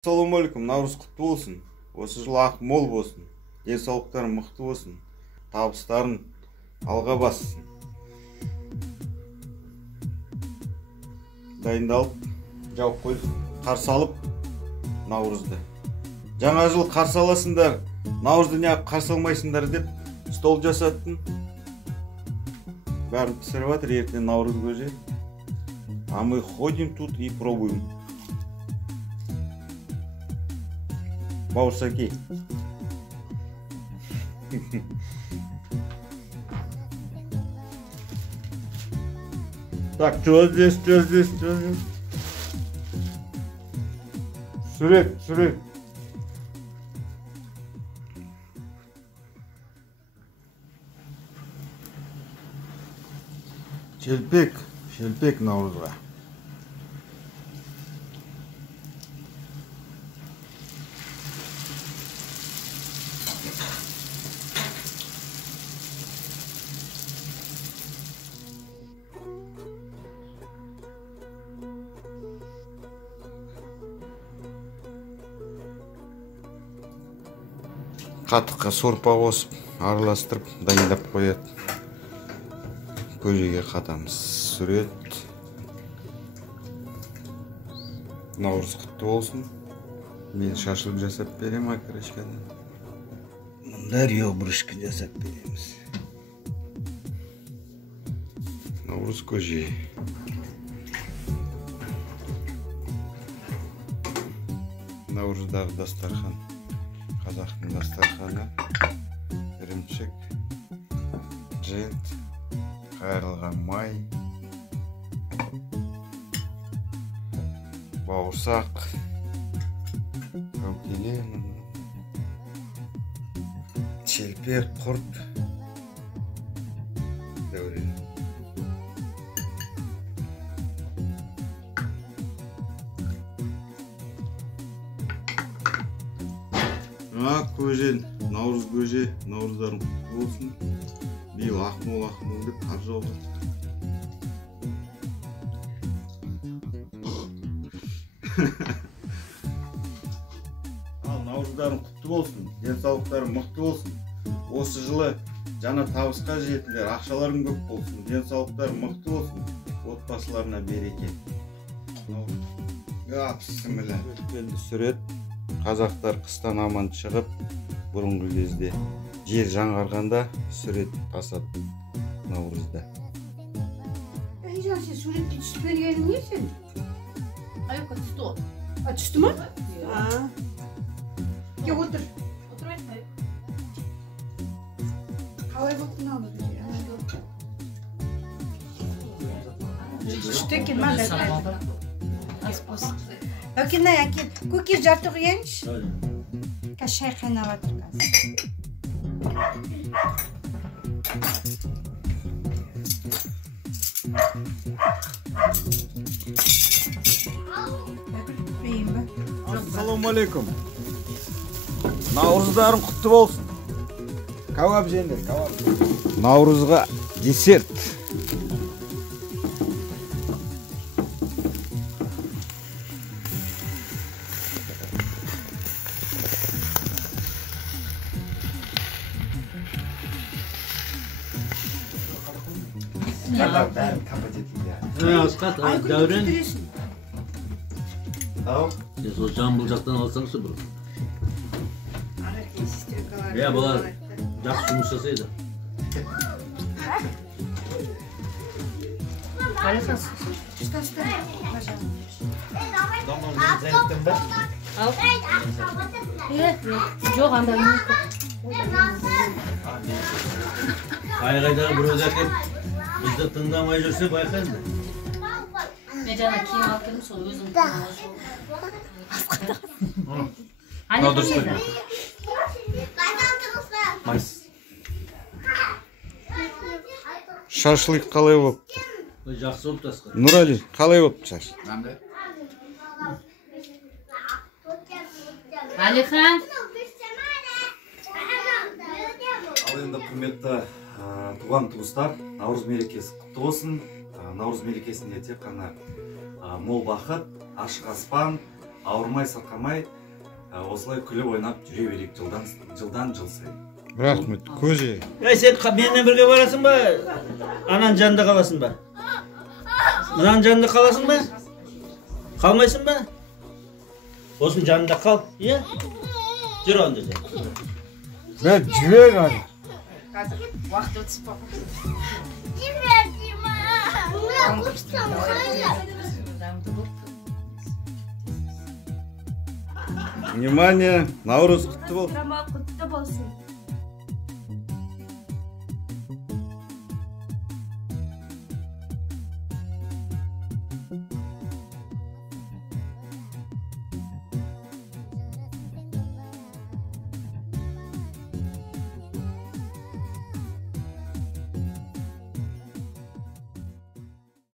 Ассалаумағалейкум, Наурыз құтты болсын. Осы жыл ақ мол болсын. Денсаулықтарың мықты болсын. Табыстарын алға бассын. Дайындалып, жауып қойып, қарсы алып Наурызды. Жаңа жыл қарсы аласыңдар, Наурызды неғып қарсы алмайсыңдар деп стол жасаттым. Бәрін пісіріп жатыр, ертең Наурыз көже. А мы ходим тут и пробуем. Бауырсаки. Так, что здесь? Сурет. Шелпек Наурызға. Қатыққа сорпа қосып, араластырып, дайындап қояды. Көжеге қатамыз. Сүрет. Наурыз құтты болсын. Мен шашлық жасап берем окорочкадан. Мұнда ребрышко жасап береміз. Наурыз көже. Наурыздағы дастархан. Қазақтың дастарханы, ірімшік, жент, қайырылған май, бауырсақ, көмкеле, шелпек, құрт, дәурен. Көжен, Наурыз көже, Наурыздарың құтты болсын. Биыл ақмол деп қар жауды. Ал Наурыздарың құтты болсын, денсаулықтарың мықты болсын. Осы жылы жаңа табысқа жетілер, ақшаларың көп болсын, денсаулықтарың мықты болсын. Отбасыларына береке. Бісміллә. Сүрет. Қазақтар қыстан аман шығып, бұрынғы кезде жер жаңғарғанда сүрет тасады Наурызда. Сен суретке түсіп бергенің не сен? Аюка түсті ғой. Түсті ма? Кел отыр. Отырмайды. Қалай болып Наурыз? Түсті екен ма? Өкенай, көке жарты құяйыншы. Қазір шай қайнап жатыр қазір. Ассалаумағалейкум. Наурыздарың құтты болсын. Кауап жеңдер, кауап. Наурызға десерт. Бәрін қапат етілді. Асқат, дәурен. Ау? Сол жамбыл жақтан алсаңшы бұл. Бұлар жақсы жұмыс жасайды. Жоқ, анда не? Қай-қайдағы біреуді әкеп, бізді тыңдамай жүрсе байқайды. Мен жаңа киім алып келдім, сол өзім Шашлық қалай болыпты? Жақсы болып тасқа. Нұрали, қалай болыпты шаш? Алихан. Ал енді құрметті туған туыстар, Наурыз мерекесі құтты болсын. Наурыз мерекесінде тек қана мол бақыт, ашық аспан, ауырмай сырқамай осылай күліп ойнап жүре берейік жылдан жыл сайын. Рахмет, көже. Сен менен бірге барасың ба? Анан жанында қаласың ба? Мынаның жанында қаласың ба? Қалмайсың ба? Осының жанында қал, иә? Жүр онда сен. Мен жібер. Қазір уақыт өтіп қалды. Внимание, Наурыз құтты бол. Құтты болсын.